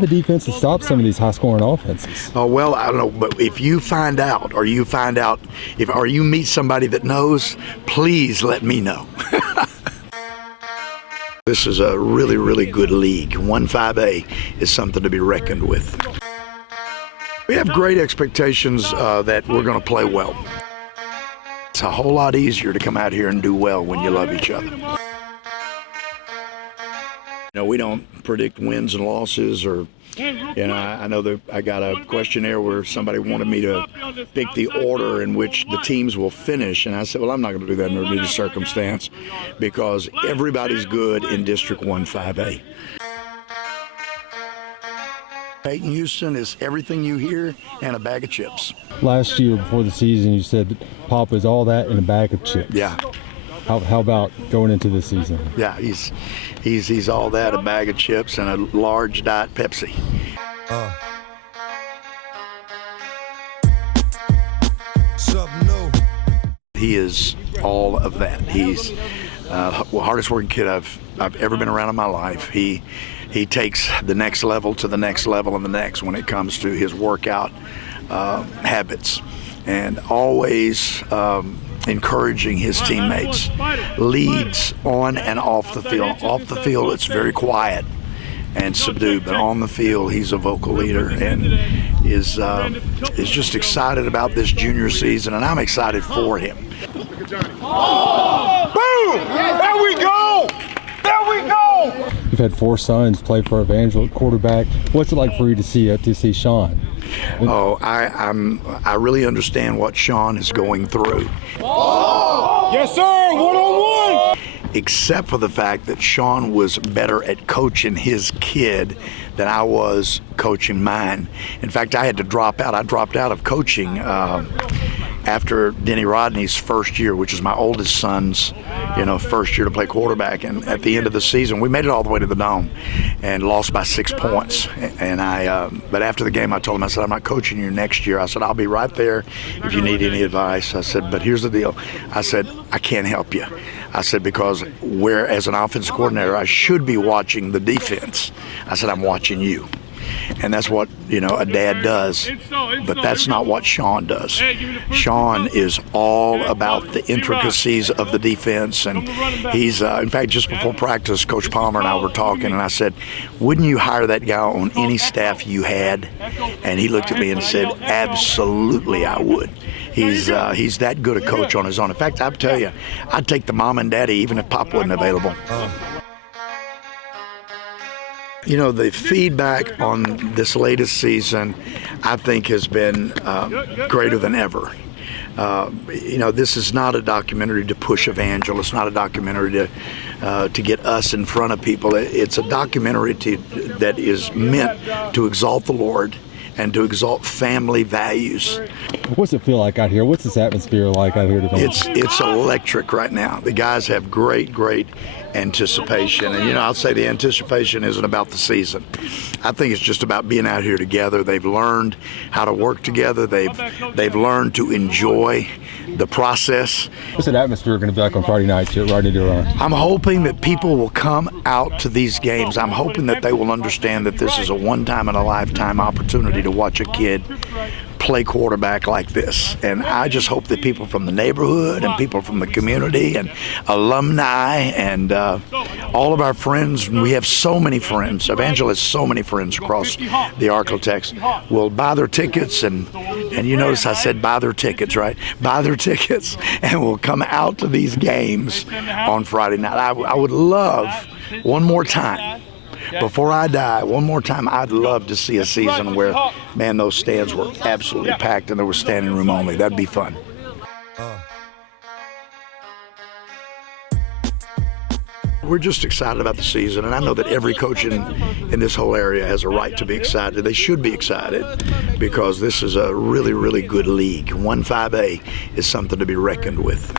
The defense has stopped some of these high-scoring offenses. Oh, well, I don't know, but if you find out, or you meet somebody that knows, please let me know. This is a really, really good league. 1-5A is something to be reckoned with. We have great expectations that we're going to play well. It's a whole lot easier to come out here and do well when you love each other. You know, we don't predict wins and losses, or, you know, I know that I got a questionnaire where somebody wanted me to pick the order in which the teams will finish, and I said, well, I'm not going to do that under any circumstance because everybody's good in District 1-5A. Peyton Houston is everything you hear and a bag of chips. Last year before the season, you said that Pop was all that in a bag of chips. Yeah. How about going into this season? Yeah, he's all that, a bag of chips and a large Diet Pepsi. He is all of that. He's the hardest working kid I've ever been around in my life. He takes the next level to the next level and the next when it comes to his workout habits, and always encouraging his teammates. Leads on and off the field. Off the field, it's very quiet and subdued, but on the field, he's a vocal leader and is just excited about this junior season, and I'm excited for him. Oh! Boom! There we go! There we go! You've had 4 sons play for Evangel at quarterback. What's it like for you to see Shaun? Oh, I really understand what Shaun is going through. Oh! Yes, sir! One-on-one! Except for the fact that Shaun was better at coaching his kid than I was coaching mine. In fact, I had to drop out. I dropped out of coaching after Denny Rodney's first year, which is my oldest son's, first year to play quarterback. And at the end of the season, we made it all the way to the Dome and lost by 6 points. And but after the game, I told him, I said, I'm not coaching you next year. I said, I'll be right there if you need any advice. I said, but here's the deal. I said, I can't help you. I said, because as an offensive coordinator, I should be watching the defense. I said, I'm watching you. And that's what, a dad does. But that's not what Shaun does. Shaun is all about the intricacies of the defense. And he's, in fact, just before practice, Coach Palmer and I were talking, and I said, wouldn't you hire that guy on any staff you had? And he looked at me and said, absolutely, I would. He's that good a coach on his own. In fact, I'll tell you, I'd take the mom and daddy even if Pop wasn't available. The feedback on this latest season, I think, has been greater than ever. This is not a documentary to push Evangel. It's not a documentary to get us in front of people. It's a documentary that is meant to exalt the Lord and to exalt family values. What's it feel like out here? What's this atmosphere like out here today? It's electric right now. The guys have great anticipation. And, I'll say the anticipation isn't about the season. I think it's just about being out here together. They've learned how to work together. They've learned to enjoy the process. What's that atmosphere going to be like on Friday night at Denny Duron? I'm hoping that people will come out to these games. I'm hoping that they will understand that this is a one-time-in-a-lifetime opportunity to watch a kid play quarterback like this. And I just hope that people from the neighborhood and people from the community and alumni and all of our friends, we have so many friends, Evangel has so many friends across the Arklatex, will buy their tickets, and you notice I said buy their tickets, right? Buy their tickets and will come out to these games on Friday night. I would love, one more time, before I die, one more time, I'd love to see a season where, man, those stands were absolutely packed and there was standing room only. That'd be fun. We're just excited about the season, and I know that every coach in this whole area has a right to be excited. They should be excited because this is a really, really good league. 1-5A is something to be reckoned with.